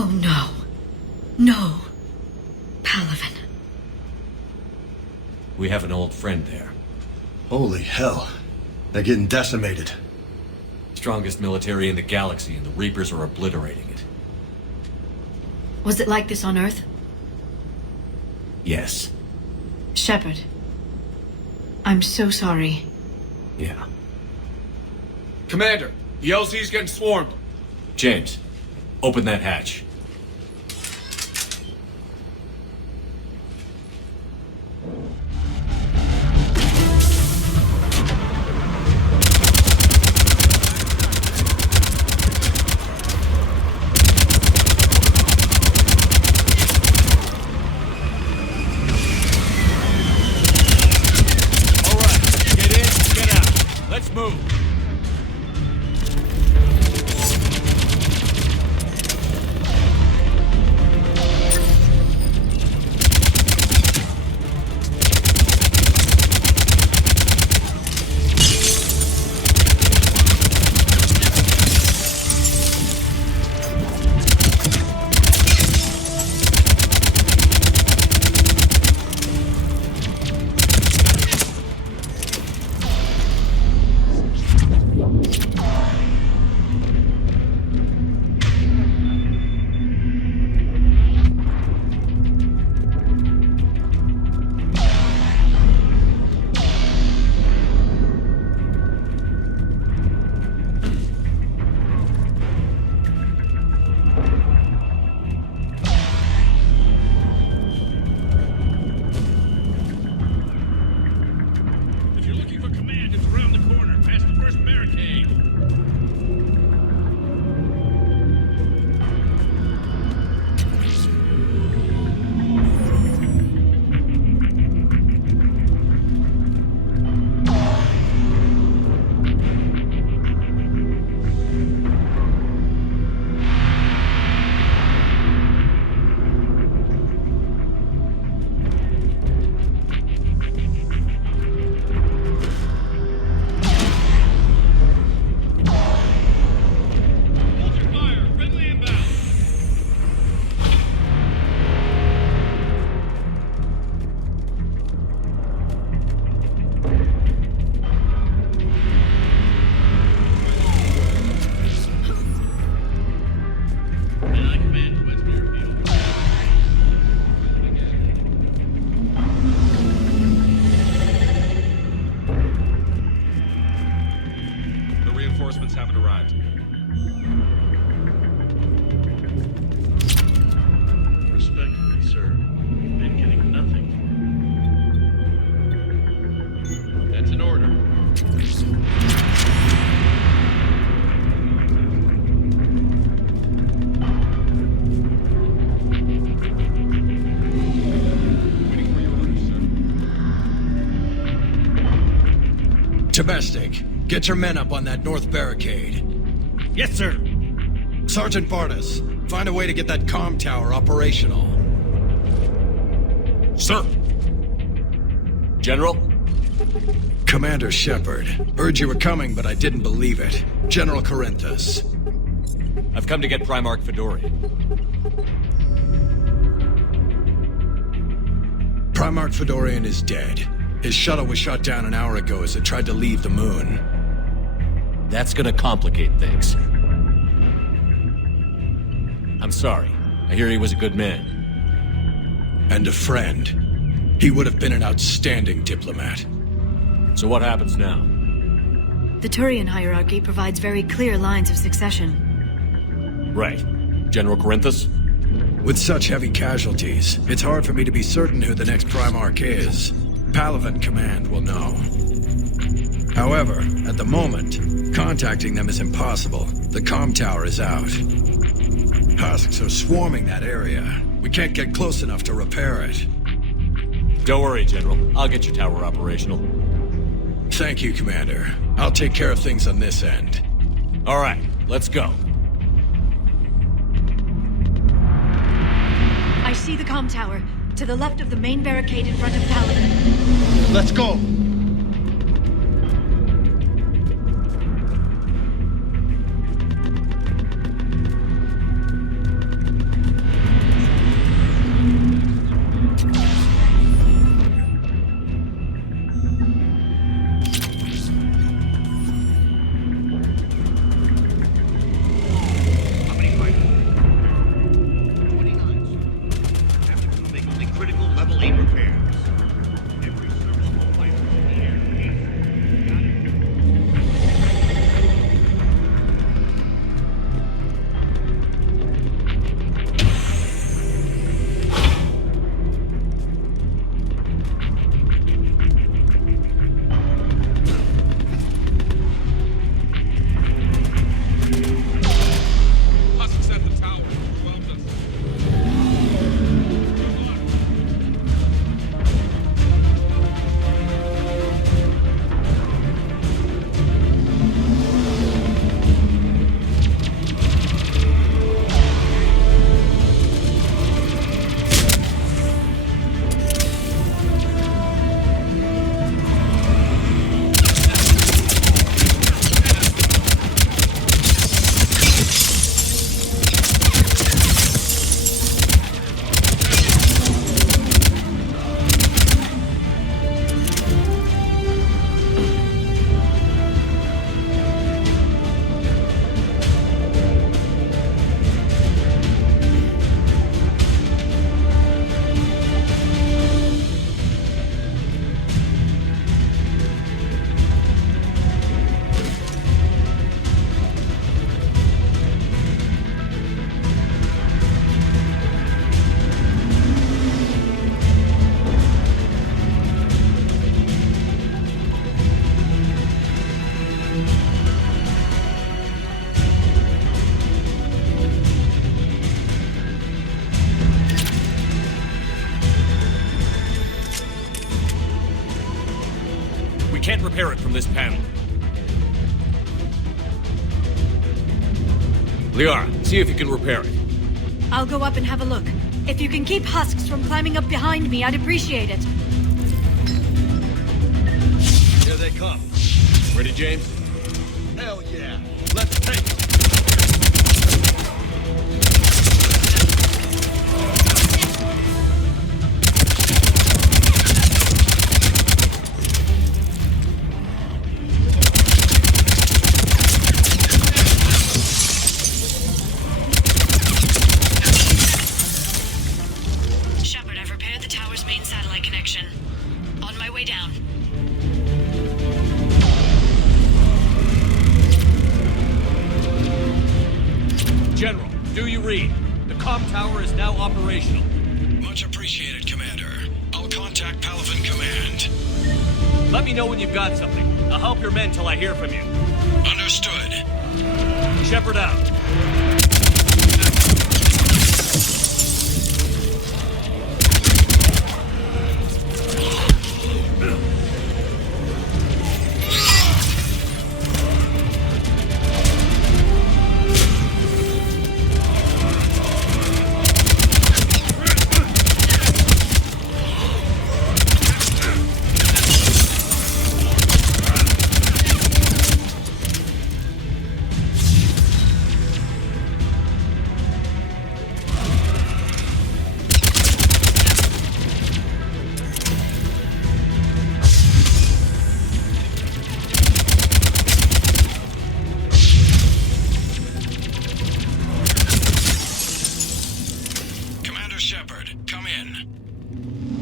Oh no. No. Palaven. We have an old friend there. Holy hell. They're getting decimated. Strongest military in the galaxy, and the Reapers are obliterating it. Was it like this on Earth? Yes. Shepard. I'm so sorry. Yeah. Commander, the LZ's getting swarmed. James, open that hatch. The reinforcements haven't arrived. Respectfully, sir, we've been getting nothing. That's an order. Waiting for your orders, sir. Domestic, get your men up on that north barricade. Yes, sir. Sergeant Barnes, find a way to get that comm tower operational. Sir! General? Commander Shepard, heard you were coming, but I didn't believe it. General Corinthus. I've come to get Primarch Fedorian. Primarch Fedorian is dead. His shuttle was shot down an hour ago as it tried to leave the moon. That's gonna complicate things. I'm sorry. I hear he was a good man. And a friend. He would have been an outstanding diplomat. So what happens now? The Turian hierarchy provides very clear lines of succession. Right. General Corinthus? With such heavy casualties, it's hard for me to be certain who the next Primarch is. Palaven Command will know. However, at the moment, contacting them is impossible. The comm tower is out. Husks are swarming that area. We can't get close enough to repair it. Don't worry, General. I'll get your tower operational. Thank you, Commander. I'll take care of things on this end. All right, let's go. I see the comm tower, to the left of the main barricade in front of Palaven. Let's go. Can't repair it from this panel. Liara, see if you can repair it. I'll go up and have a look. If you can keep husks from climbing up behind me, I'd appreciate it. Here they come. Ready, James? Hell yeah. Let's take them. The comm tower is now operational. Much appreciated, Commander. I'll contact Palaven Command. Let me know when you've got something. I'll help your men till I hear from you. Understood. Shepard out.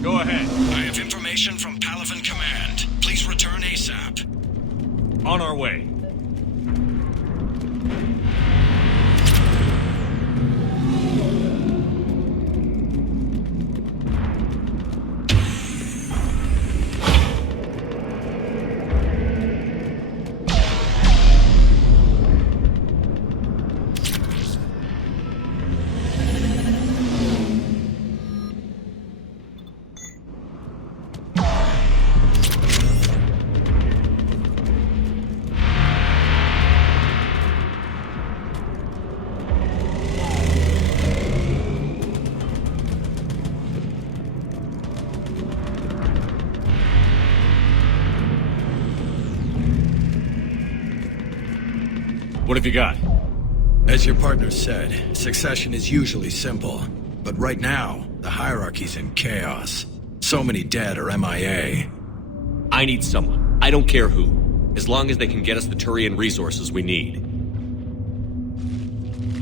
Go ahead. I have information from Palaven Command. Please return ASAP. On our way. What have you got? As your partner said, succession is usually simple. But right now, the hierarchy's in chaos. So many dead or MIA. I need someone. I don't care who. As long as they can get us the Turian resources we need.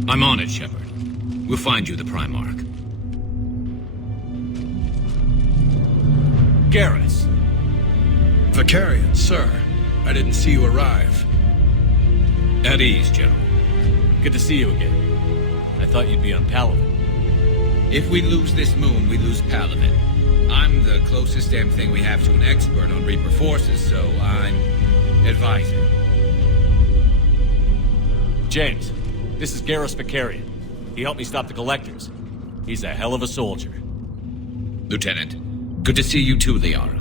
I'm on it, Shepard. We'll find you the Primarch. Garrus. Vicarian, sir. I didn't see you arrive. At ease, General. Good to see you again. I thought you'd be on Palaven. If we lose this moon, we lose Palaven. I'm the closest damn thing we have to an expert on Reaper forces, so I'm advising. James, this is Garrus Vicarian. He helped me stop the Collectors. He's a hell of a soldier. Lieutenant, good to see you too, Liara.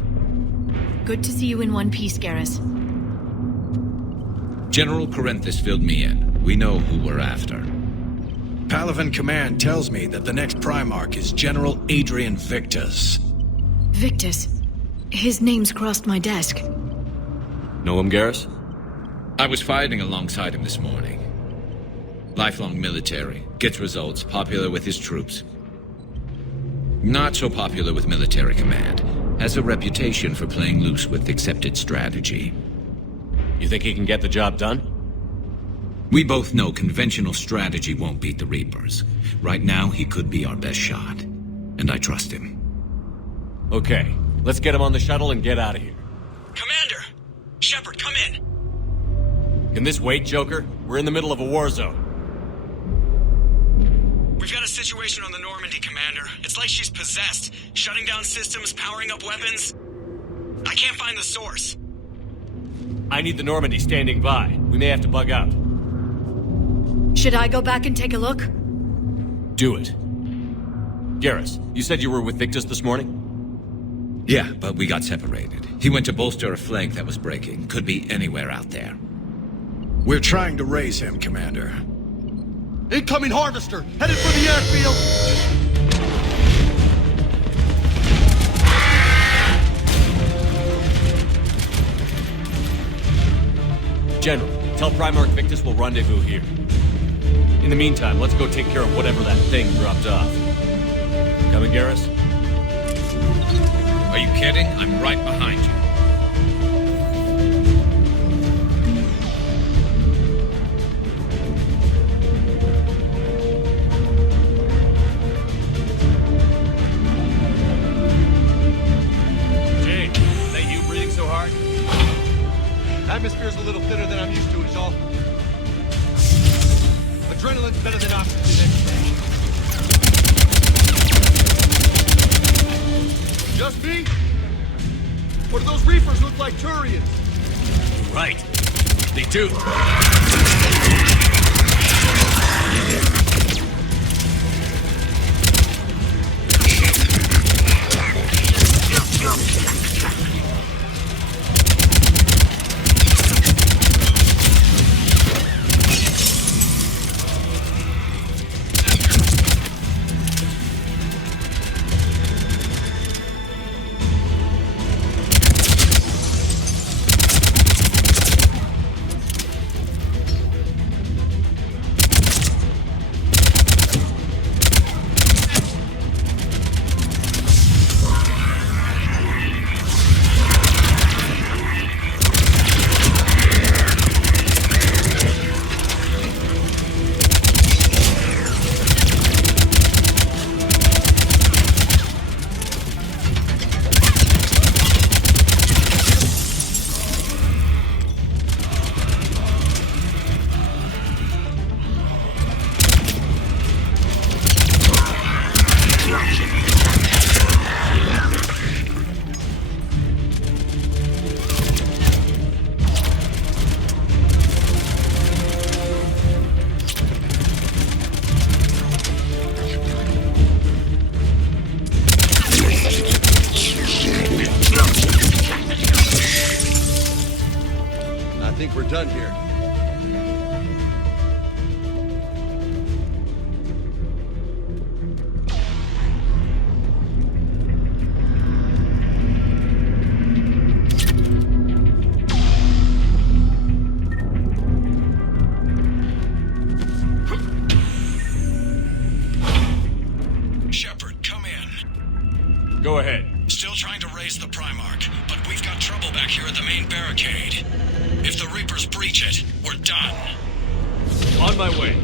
Good to see you in one piece, Garrus. General Corinthus filled me in. We know who we're after. Palaven Command tells me that the next Primarch is General Adrian Victus. Victus? His name's crossed my desk. Know him, Garrus? I was fighting alongside him this morning. Lifelong military, gets results, popular with his troops. Not so popular with military command. Has a reputation for playing loose with accepted strategy. You think he can get the job done? We both know conventional strategy won't beat the Reapers. Right now, he could be our best shot. And I trust him. Okay, let's get him on the shuttle and get out of here. Commander! Shepard, come in! Can this wait, Joker? We're in the middle of a war zone. We've got a situation on the Normandy, Commander. It's like she's possessed. Shutting down systems, powering up weapons. I can't find the source. I need the Normandy standing by. We may have to bug out. Should I go back and take a look? Do it. Garrus, you said you were with Victus this morning? Yeah, but we got separated. He went to bolster a flank that was breaking. Could be anywhere out there. We're trying to raise him, Commander. Incoming harvester, headed for the airfield! General, tell Primarch Victus we'll rendezvous here. In the meantime, let's go take care of whatever that thing dropped off. Coming, Garrus? Are you kidding? I'm right behind you. James, is that you breathing so hard? Atmosphere's a little thinner than I'm used to, is all. Adrenaline's better than oxygen any day. see? Or do those reefers look like Turians? Right. They do. I think we're done here. Shepard, come in. Go ahead. Still trying to raise the Primarch, but we've got trouble back here at the main barricade. If the Reapers breach it, we're done. On my way.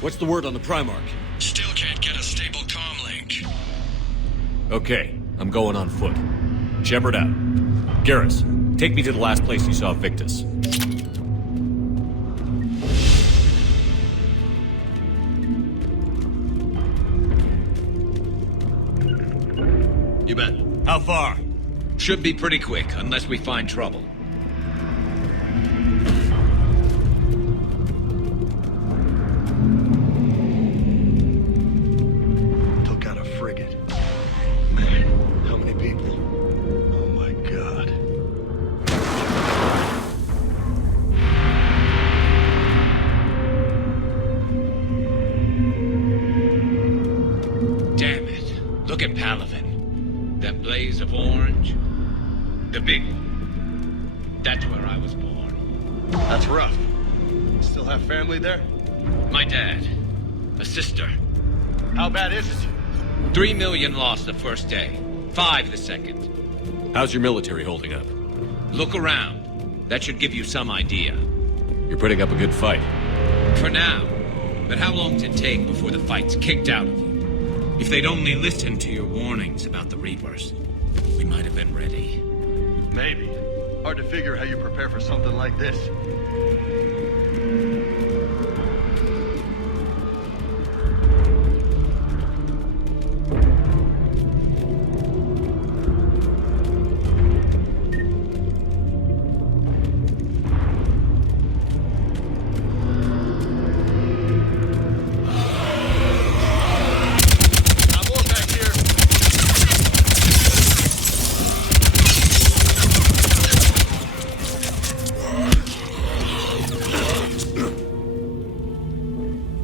What's the word on the Primarch? Still can't get a stable comm link. Okay, I'm going on foot. Shepard out. Garrus, take me to the last place you saw Victus. You bet. How far? Should be pretty quick, unless we find trouble. Took out a frigate. Man, how many people? Oh my god. Damn it. Look at Palaven. That blaze of orange. The big one. That's where I was born. That's rough. Still have family there? My dad. A sister. How bad is it? 3 million lost the first day. 5 the second. How's your military holding up? Look around. That should give you some idea. You're putting up a good fight. For now. But how long does it take before the fight's kicked out of you? If they'd only listened to your warnings about the Reapers, we might have been ready. Maybe. Hard to figure how you prepare for something like this.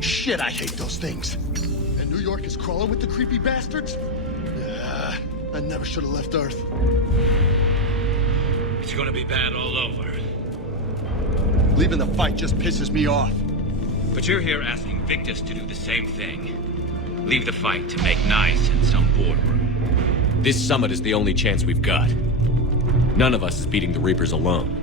Shit, I hate those things. And New York is crawling with the creepy bastards? I never should have left Earth. It's gonna be bad all over. Leaving the fight just pisses me off. But you're here asking Victus to do the same thing. Leave the fight to make nice in some boardroom. This summit is the only chance we've got. None of us is beating the Reapers alone.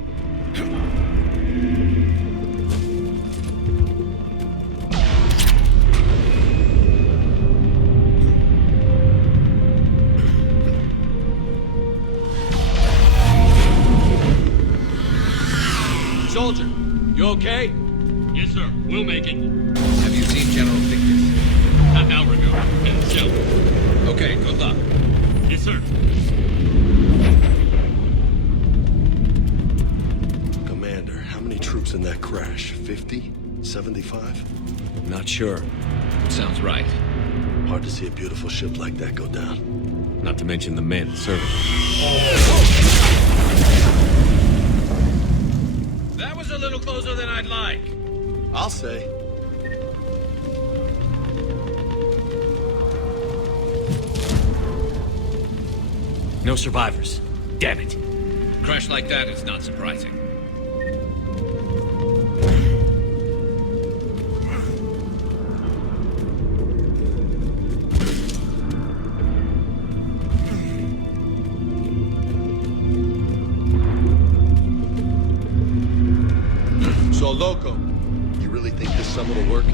Soldier, you okay? Yes, sir. We'll make it. Have you seen General Victus? Half hour ago. In the cell. Okay, good luck. Yes, sir. Commander, how many troops in that crash? 50? 75? Not sure. Sounds right. Hard to see a beautiful ship like that go down. Not to mention the men serving. That was a little closer than I'd like. I'll say. No survivors. Damn it. Crash like that is not surprising. So, Loco, you really think this summit will work?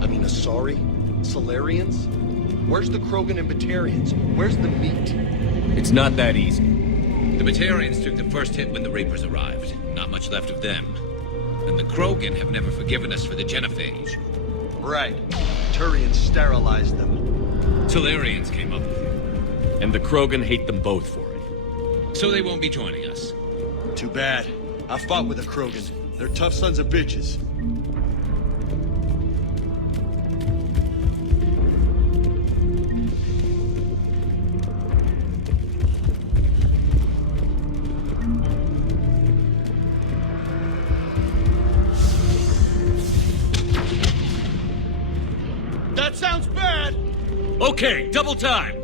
I mean, Asari? Solarians? Where's the Krogan and Batarians? Where's the meat? It's not that easy. The Batarians took the first hit when the Reapers arrived. Not much left of them. And the Krogan have never forgiven us for the genophage. Right. Turians sterilized them. Solarians came up with it. And the Krogan hate them both for it. So they won't be joining us. Too bad. I fought with the Krogan. They're tough sons of bitches. That sounds bad! Okay, double time.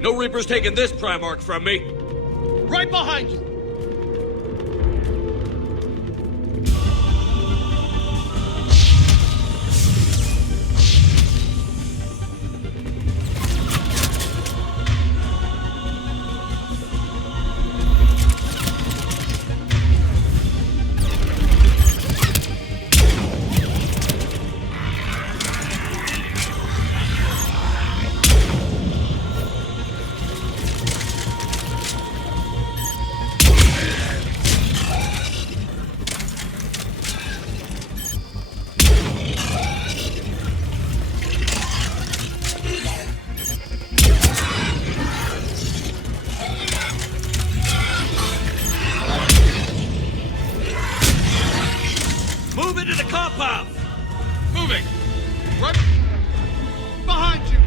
No Reapers taking this Primarch from me. Right behind you! Move into the compound! Moving! Right behind you!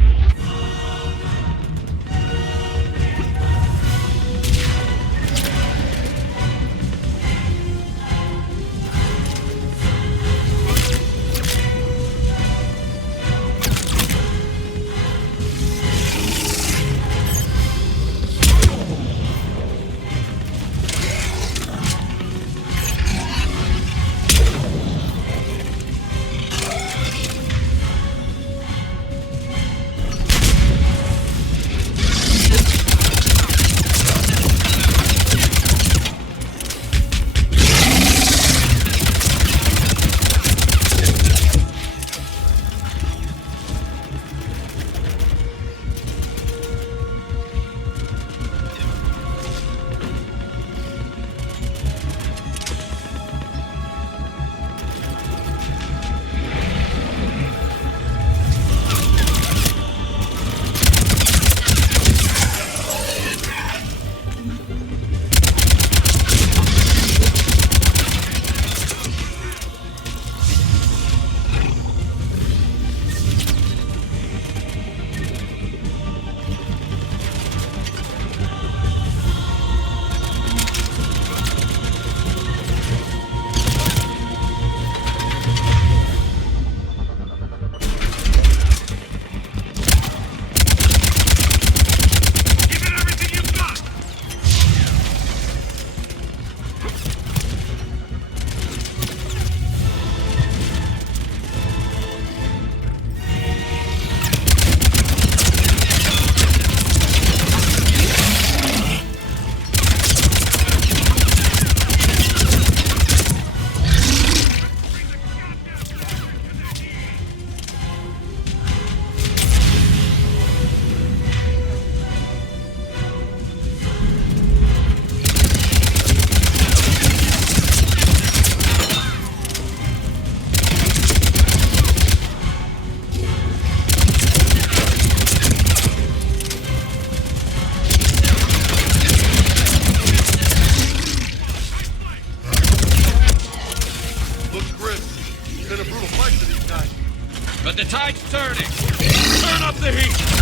But the tide's turning. Turn up the heat.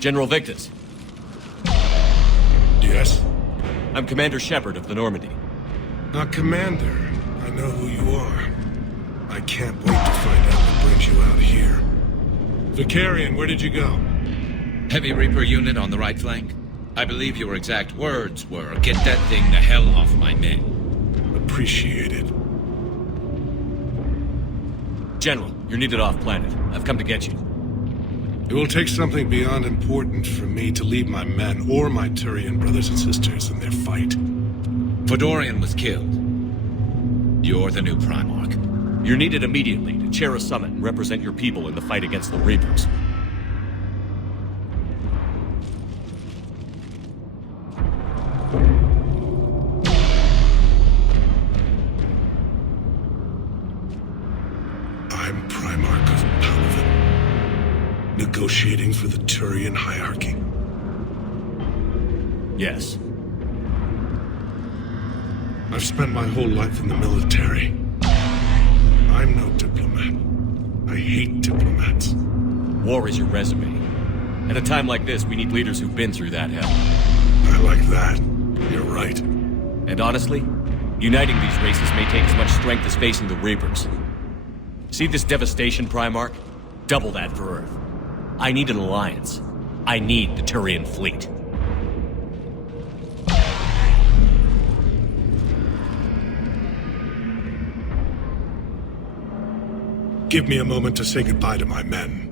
General Victus. Yes? I'm Commander Shepard of the Normandy. Not Commander. I know who you are. I can't wait to find out what brings you out here. Vicarian, where did you go? Heavy Reaper unit on the right flank. I believe your exact words were, "Get that thing the hell off my men." Appreciated. General, you're needed off-planet. I've come to get you. It will take something beyond important for me to leave my men or my Turian brothers and sisters in their fight. Fodorian was killed. You're the new Primarch. You're needed immediately to chair a summit and represent your people in the fight against the Reapers. I'm Primarch of Palaven, negotiating for the Turian hierarchy. Yes. I've spent my whole life in the military. I'm no diplomat. I hate diplomats. War is your resume. At a time like this, we need leaders who've been through that hell. I like that. You're right. And honestly, uniting these races may take as much strength as facing the Reapers. See this devastation, Primarch? Double that for Earth. I need an alliance. I need the Turian fleet. Give me a moment to say goodbye to my men.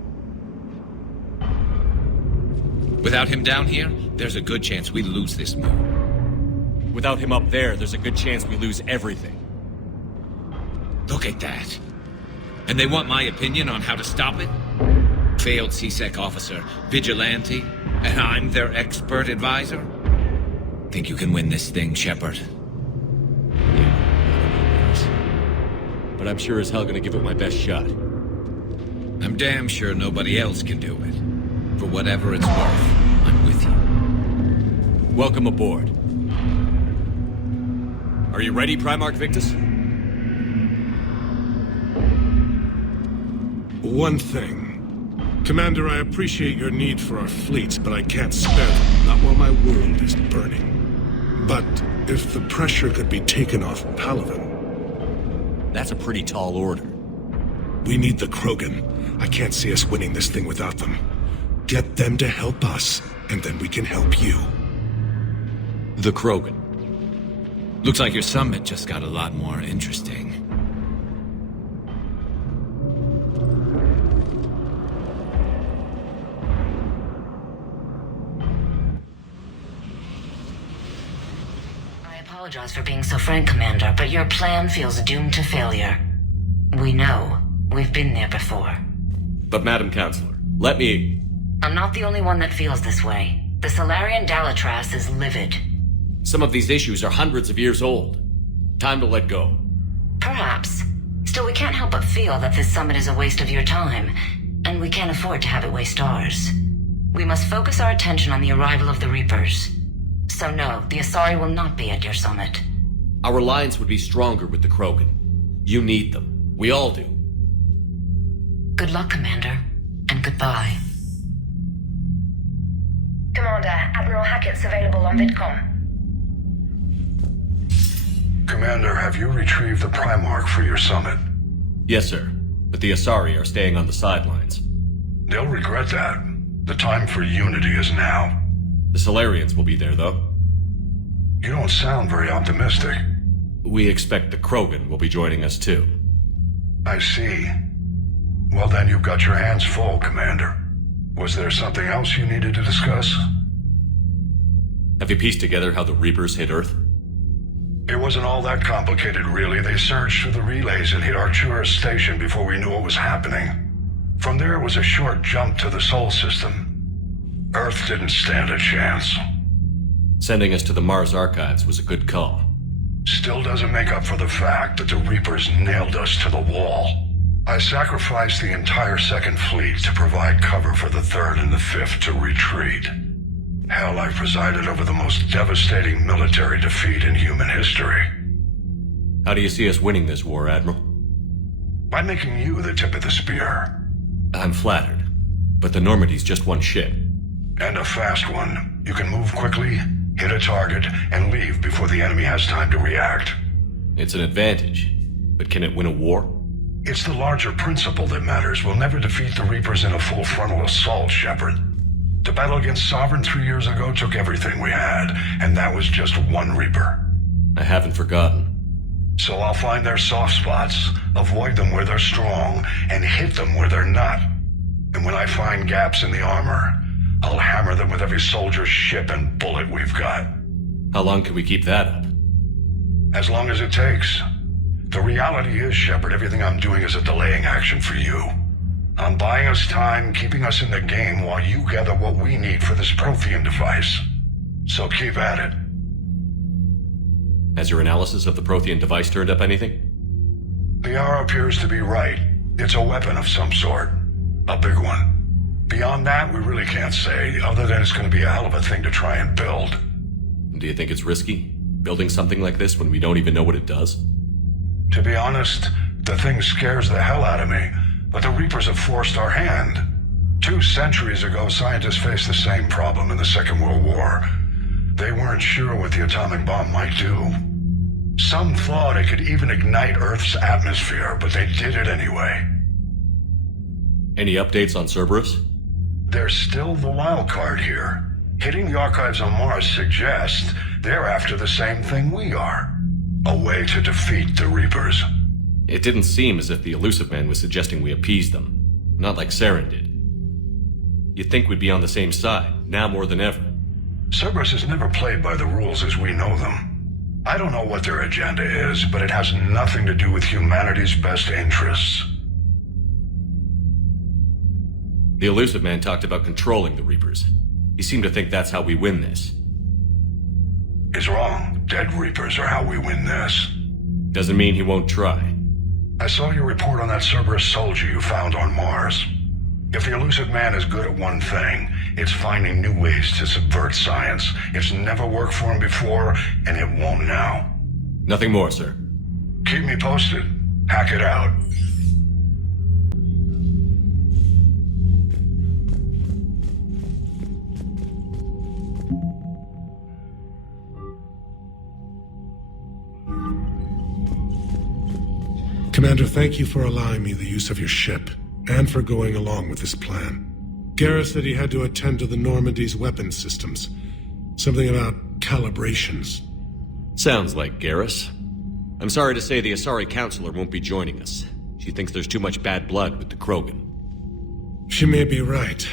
Without him down here, there's a good chance we lose this move. Without him up there, there's a good chance we lose everything. Look at that. And they want my opinion on how to stop it? Failed CSEC officer, vigilante, and I'm their expert advisor? Think you can win this thing, Shepard? But I'm sure as hell gonna give it my best shot. I'm damn sure nobody else can do it. For whatever it's worth, I'm with you. Welcome aboard. Are you ready, Primarch Victus? One thing. Commander, I appreciate your need for our fleets, but I can't spare them, not while my world is burning. But if the pressure could be taken off Palaven... That's a pretty tall order. We need the Krogan. I can't see us winning this thing without them. Get them to help us, and then we can help you. The Krogan. Looks like your summit just got a lot more interesting. I apologize for being so frank, Commander, but your plan feels doomed to failure. We know. We've been there before. But Madam Counselor, let me... I'm not the only one that feels this way. The Solarian Dalitras is livid. Some of these issues are hundreds of years old. Time to let go. Perhaps. Still, we can't help but feel that this summit is a waste of your time, and we can't afford to have it waste ours. We must focus our attention on the arrival of the Reapers. So no, the Asari will not be at your summit. Our alliance would be stronger with the Krogan. You need them. We all do. Good luck, Commander, and goodbye. Commander, Admiral Hackett's available on VidCom. Commander, have you retrieved the Primarch for your summit? Yes, sir. But the Asari are staying on the sidelines. They'll regret that. The time for unity is now. The Solarians will be there, though. You don't sound very optimistic. We expect the Krogan will be joining us, too. I see. Well, then you've got your hands full, Commander. Was there something else you needed to discuss? Have you pieced together how the Reapers hit Earth? It wasn't all that complicated, really. They surged through the relays and hit Artura's station before we knew what was happening. From there, it was a short jump to the Sol system. Earth didn't stand a chance. Sending us to the Mars Archives was a good call. Still doesn't make up for the fact that the Reapers nailed us to the wall. I sacrificed the entire Second Fleet to provide cover for the Third and the Fifth to retreat. Hell, I presided over the most devastating military defeat in human history. How do you see us winning this war, Admiral? By making you the tip of the spear. I'm flattered, but the Normandy's just one ship. And a fast one. You can move quickly, hit a target, and leave before the enemy has time to react. It's an advantage, but can it win a war? It's the larger principle that matters. We'll never defeat the Reapers in a full frontal assault, Shepard. The battle against Sovereign 3 years ago took everything we had, and that was just one Reaper. I haven't forgotten. So I'll find their soft spots, avoid them where they're strong, and hit them where they're not. And when I find gaps in the armor, I'll hammer them with every soldier, ship, and bullet we've got. How long can we keep that up? As long as it takes. The reality is, Shepard, everything I'm doing is a delaying action for you. I'm buying us time, keeping us in the game while you gather what we need for this Prothean device. So keep at it. Has your analysis of the Prothean device turned up anything? The R appears to be right. It's a weapon of some sort. A big one. Beyond that, we really can't say, other than it's going to be a hell of a thing to try and build. Do you think it's risky, building something like this when we don't even know what it does? To be honest, the thing scares the hell out of me, but the Reapers have forced our hand. 2 centuries ago, scientists faced the same problem in the Second World War. They weren't sure what the atomic bomb might do. Some thought it could even ignite Earth's atmosphere, but they did it anyway. Any updates on Cerberus? They're still the wild card here. Hitting the archives on Mars suggests they're after the same thing we are. A way to defeat the Reapers. It didn't seem as if the Elusive Man was suggesting we appease them. Not like Saren did. You'd think we'd be on the same side, now more than ever. Cerberus has never played by the rules as we know them. I don't know what their agenda is, but it has nothing to do with humanity's best interests. The Elusive Man talked about controlling the Reapers. He seemed to think that's how we win this. He's wrong. Dead Reapers are how we win this. Doesn't mean he won't try. I saw your report on that Cerberus soldier you found on Mars. If the Elusive Man is good at one thing, it's finding new ways to subvert science. It's never worked for him before, and it won't now. Nothing more, sir. Keep me posted. Hack it out. Commander, thank you for allowing me the use of your ship, and for going along with this plan. Garrus said he had to attend to the Normandy's weapons systems. Something about calibrations. Sounds like Garrus. I'm sorry to say the Asari Counselor won't be joining us. She thinks there's too much bad blood with the Krogan. She may be right,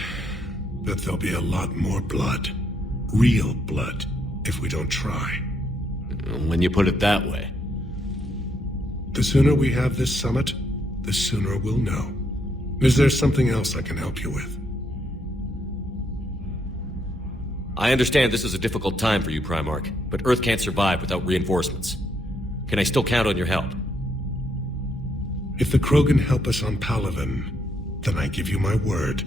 but there'll be a lot more blood. Real blood, if we don't try. When you put it that way. The sooner we have this summit, the sooner we'll know. Is there something else I can help you with? I understand this is a difficult time for you, Primarch, but Earth can't survive without reinforcements. Can I still count on your help? If the Krogan help us on Palaven, then I give you my word.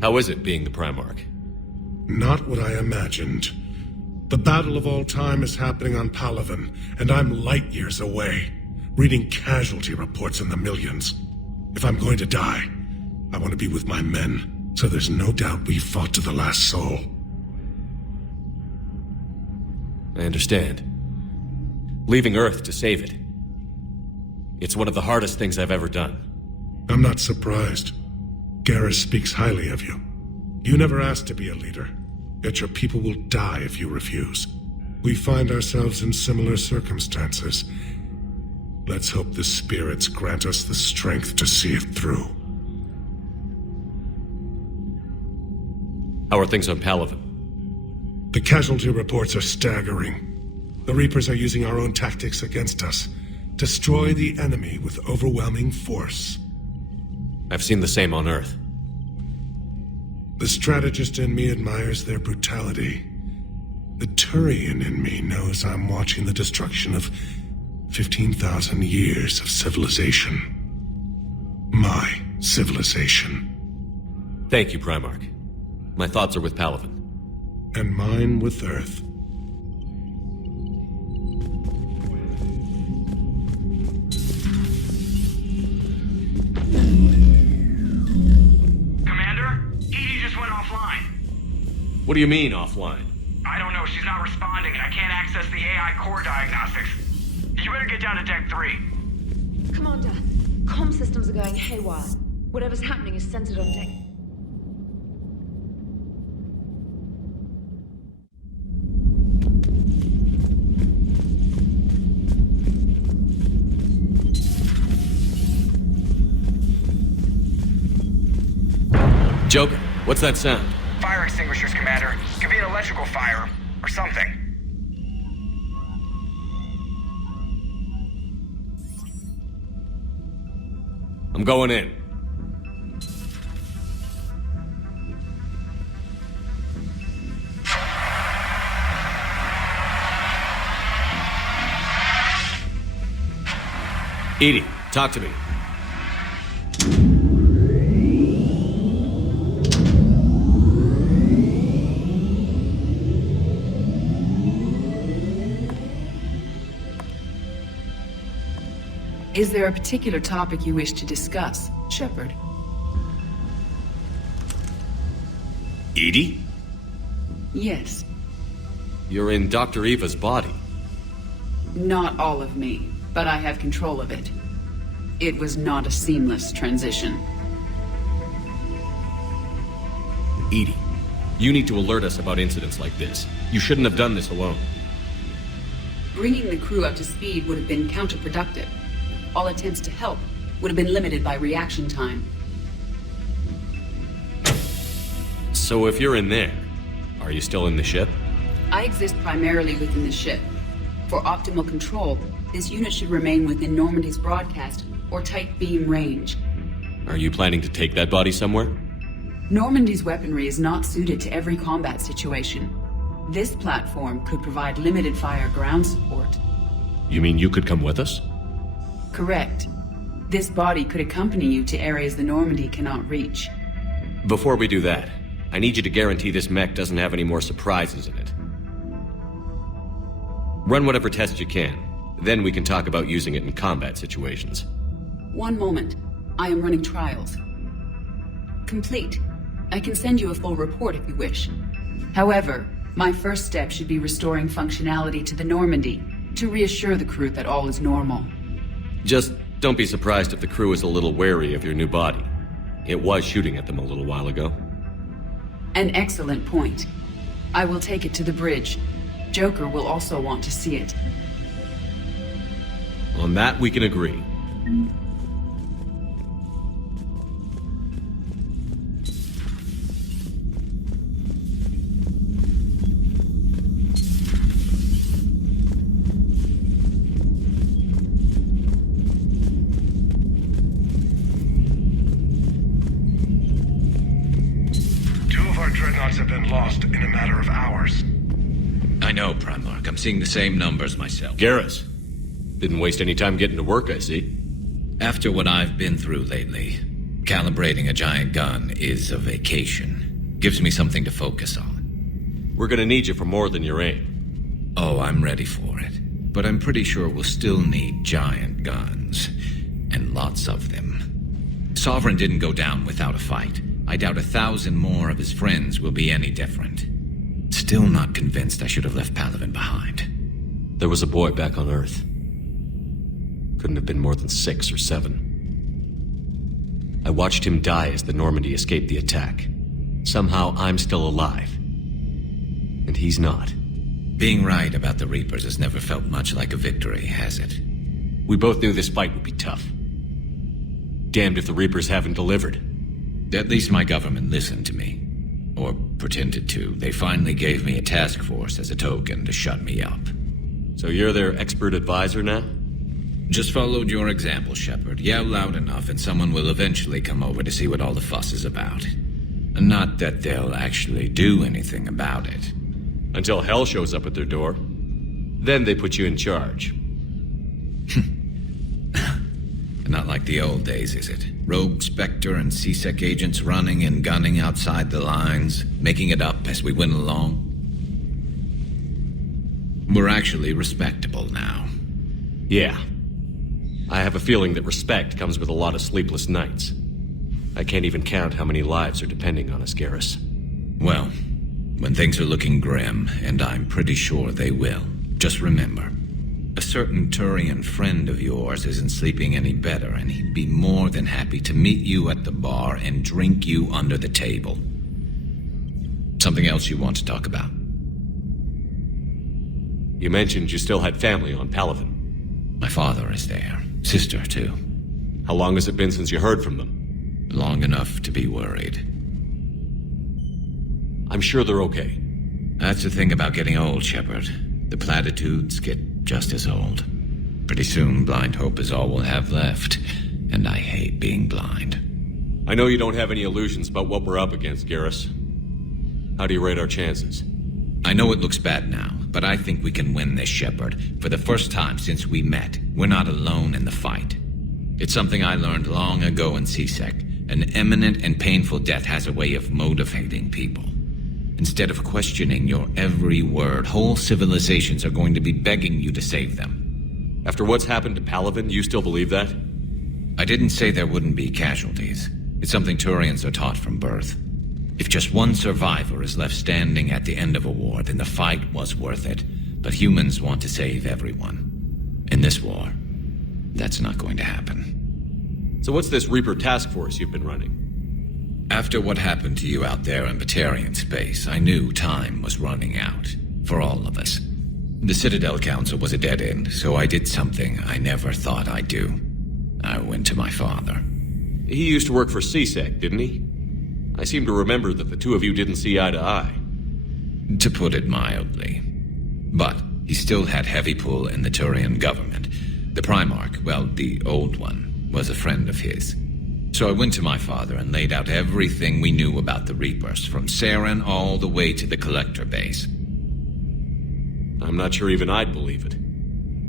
How is it being the Primarch? Not what I imagined. The battle of all time is happening on Palaven, and I'm light years away, reading casualty reports in the millions. If I'm going to die, I want to be with my men, so there's no doubt we fought to the last soul. I understand. Leaving Earth to save it. It's one of the hardest things I've ever done. I'm not surprised. Garrus speaks highly of you. You never asked to be a leader, yet your people will die if you refuse. We find ourselves in similar circumstances. Let's hope the spirits grant us the strength to see it through. How are things on Palaven? The casualty reports are staggering. The Reapers are using our own tactics against us. Destroy the enemy with overwhelming force. I've seen the same on Earth. The strategist in me admires their brutality. The Turian in me knows I'm watching the destruction of 15,000 years of civilization. My civilization. Thank you, Primarch. My thoughts are with Palaven. And mine with Earth. Commander? Edie just went offline. What do you mean, offline? I don't know, she's not responding, and I can't access the AI core diagnostics. You better get down to Deck 3. Commander, comm systems are going haywire. Whatever's happening is centered on Deck... Joker, what's that sound? Fire extinguishers, Commander. Could be an electrical fire, or something. I'm going in. Edie, talk to me. Is there a particular topic you wish to discuss, Shepard? Edie? Yes. You're in Dr. Eva's body. Not all of me, but I have control of it. It was not a seamless transition. Edie, you need to alert us about incidents like this. You shouldn't have done this alone. Bringing the crew up to speed would have been counterproductive. All attempts to help would have been limited by reaction time. So if you're in there, are you still in the ship? I exist primarily within the ship. For optimal control, this unit should remain within Normandy's broadcast or tight beam range. Are you planning to take that body somewhere? Normandy's weaponry is not suited to every combat situation. This platform could provide limited fire ground support. You mean you could come with us? Correct. This body could accompany you to areas the Normandy cannot reach. Before we do that, I need you to guarantee this mech doesn't have any more surprises in it. Run whatever tests you can. Then we can talk about using it in combat situations. One moment. I am running trials. Complete. I can send you a full report if you wish. However, my first step should be restoring functionality to the Normandy to reassure the crew that all is normal. Just don't be surprised if the crew is a little wary of your new body. It was shooting at them a little while ago. An excellent point. I will take it to the bridge. Joker will also want to see it. On that, we can agree. Dreadnoughts have been lost in a matter of hours. I know, Primarch. I'm seeing the same numbers myself. Garrus, didn't waste any time getting to work, I see. After what I've been through lately, calibrating a giant gun is a vacation. Gives me something to focus on. We're gonna need you for more than your aim. Oh, I'm ready for it. But I'm pretty sure we'll still need giant guns. And lots of them. Sovereign didn't go down without a fight. I doubt 1,000 more of his friends will be any different. Still not convinced I should have left Palaven behind. There was a boy back on Earth. Couldn't have been more than 6 or 7. I watched him die as the Normandy escaped the attack. Somehow I'm still alive. And he's not. Being right about the Reapers has never felt much like a victory, has it? We both knew this fight would be tough. Damned if the Reapers haven't delivered. At least my government listened to me. Or pretended to. They finally gave me a task force as a token to shut me up. So you're their expert advisor now? Just followed your example, Shepard. Yell loud enough and someone will eventually come over to see what all the fuss is about. Not that they'll actually do anything about it. Until hell shows up at their door. Then they put you in charge. Not like the old days, is it? Rogue Spectre and C-Sec agents running and gunning outside the lines, making it up as we went along. We're actually respectable now. Yeah. I have a feeling that respect comes with a lot of sleepless nights. I can't even count how many lives are depending on us, Garrus. Well, When things are looking grim, and I'm pretty sure they will, just remember, a certain Turian friend of yours isn't sleeping any better, and he'd be more than happy to meet you at the bar and drink you under the table. Something else you want to talk about? You mentioned you still had family on Palaven. My father is there. Sister, too. How long has it been since you heard from them? Long enough to be worried. I'm sure they're okay. That's the thing about getting old, Shepard. The platitudes get just as old. Pretty soon, blind hope is all we'll have left, and I hate being blind. I know you don't have any illusions about what we're up against, Garrus. How do you rate our chances? I know it looks bad now, but I think we can win this, Shepard. For the first time since we met, we're not alone in the fight. It's something I learned long ago in CSEC. An imminent and painful death has a way of motivating people. Instead of questioning your every word, whole civilizations are going to be begging you to save them. After what's happened to Palaven, you still believe that? I didn't say there wouldn't be casualties. It's something Turians are taught from birth. If just one survivor is left standing at the end of a war, then the fight was worth it. But humans want to save everyone. In this war, that's not going to happen. So what's this Reaper task force you've been running? After what happened to you out there in Batarian space, I knew time was running out. For all of us. The Citadel Council was a dead end, so I did something I never thought I'd do. I went to my father. He used to work for CSEC, didn't he? I seem to remember that the two of you didn't see eye to eye. To put it mildly. But he still had heavy pull in the Turian government. The Primarch, well, the old one, was a friend of his. So I went to my father and laid out everything we knew about the Reapers, from Saren all the way to the Collector base. I'm not sure even I'd believe it.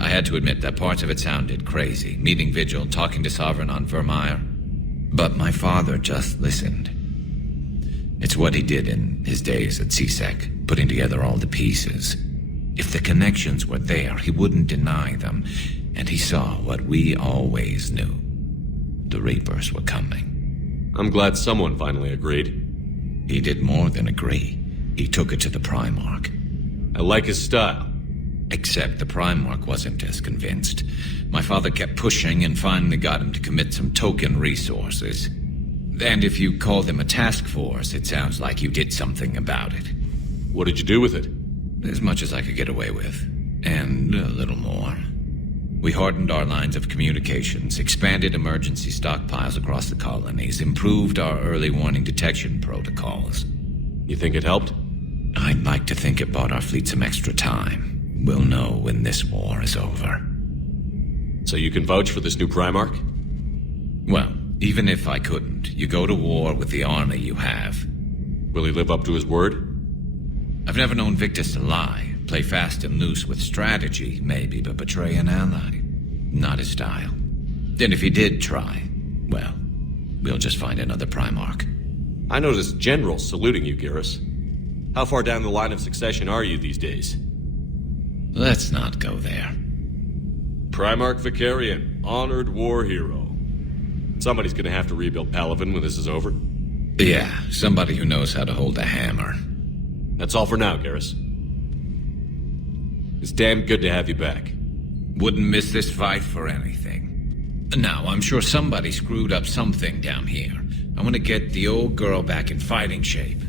I had to admit that parts of it sounded crazy, meeting Vigil, talking to Sovereign on Vermeer. But my father just listened. It's what he did in his days at CSEC, putting together all the pieces. If the connections were there, he wouldn't deny them, and he saw what we always knew. The Reapers were coming. I'm glad someone finally agreed. He did more than agree. He took it to the Primarch. I like his style. Except the Primarch wasn't as convinced. My father kept pushing and finally got him to commit some token resources. And if you call them a task force, it sounds like you did something about it. What did you do with it? As much as I could get away with. And a little more. We hardened our lines of communications, expanded emergency stockpiles across the colonies, improved our early warning detection protocols. You think it helped? I'd like to think it bought our fleet some extra time. We'll know when this war is over. So you can vouch for this new Primarch? Well, even if I couldn't, you go to war with the army you have. Will he live up to his word? I've never known Victus to lie. Play fast and loose with strategy, maybe, but betray an ally. Not his style. And if he did try, well, we'll just find another Primarch. I noticed generals saluting you, Garrus. How far down the line of succession are you these days? Let's not go there. Primarch Vicarian, honored war hero. Somebody's gonna have to rebuild Palaven when this is over. Yeah, somebody who knows how to hold a hammer. That's all for now, Garrus. It's damn good to have you back. Wouldn't miss this fight for anything. Now, I'm sure somebody screwed up something down here. I want to get the old girl back in fighting shape.